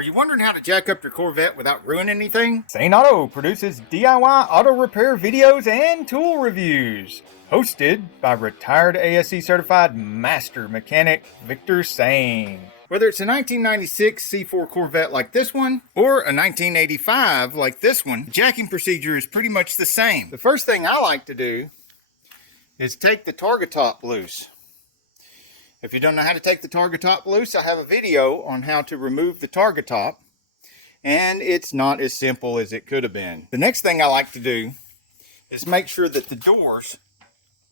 Are you wondering how to jack up your Corvette without ruining anything? Saneauto produces DIY auto repair videos and tool reviews. Hosted by retired ASE certified master mechanic Victor Sane. Whether it's a 1996 C4 Corvette like this one, or a 1985 like this one, the jacking procedure is pretty much the same. The first thing I like to do is take the target top loose. If you don't know how to take the target top loose, I have a video on how to remove the target top, and it's not as simple as it could have been. The next thing I like to do is make sure that the doors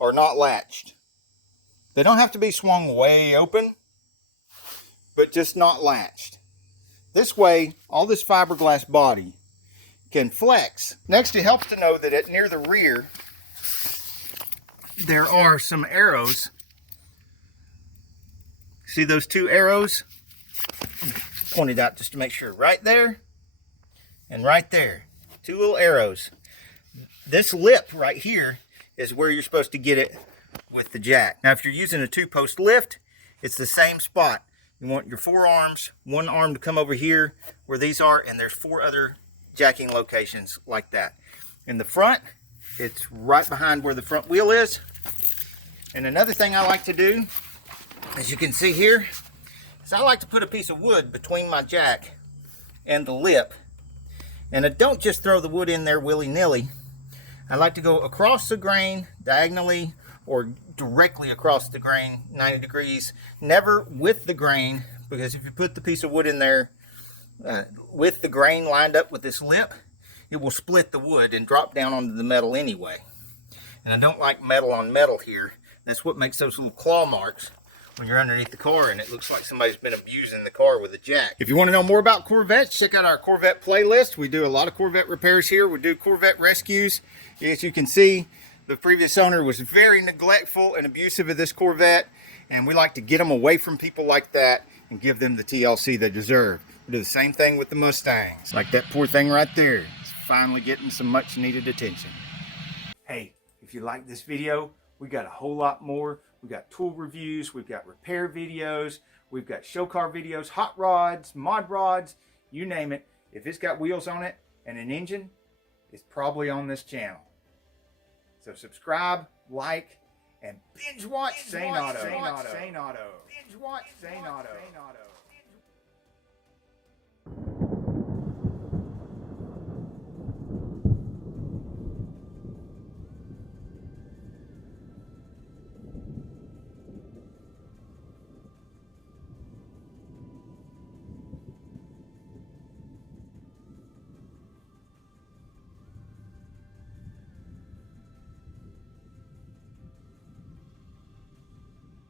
are not latched. They don't have to be swung way open, but just not latched. This way, all this fiberglass body can flex. Next, it helps to know that near the rear, there are some arrows. See those two arrows? Pointed out just to make sure. Right there and right there. Two little arrows. This lip right here is where you're supposed to get it with the jack. Now, if you're using a two-post lift, it's the same spot. You want your four arms, one arm to come over here where these are, and there's four other jacking locations like that. In the front, it's right behind where the front wheel is. And another thing I like to do, as you can see here, is I like to put a piece of wood between my jack and the lip. And I don't just throw the wood in there willy-nilly. I like to go across the grain diagonally or directly across the grain 90 degrees, never with the grain, because if you put the piece of wood in there with the grain lined up with this lip, it will split the wood and drop down onto the metal anyway. And I don't like metal on metal here. That's what makes those little claw marks when you're underneath the car and it looks like somebody's been abusing the car with a jack. If you want to know more about Corvettes, check out our Corvette playlist. We do a lot of Corvette repairs here. We do Corvette rescues. As you can see, the previous owner was very neglectful and abusive of this Corvette, and we like to get them away from people like that and give them the TLC they deserve. We do the same thing with the Mustangs. Like that poor thing right there. It's finally getting some much needed attention. Hey, if you like this video, we got a whole lot more. We've got tool reviews, we've got repair videos, we've got show car videos, hot rods, mod rods, you name it. If it's got wheels on it and an engine, it's probably on this channel. So subscribe, like, and binge watch Saneauto. Binge watch Saneauto.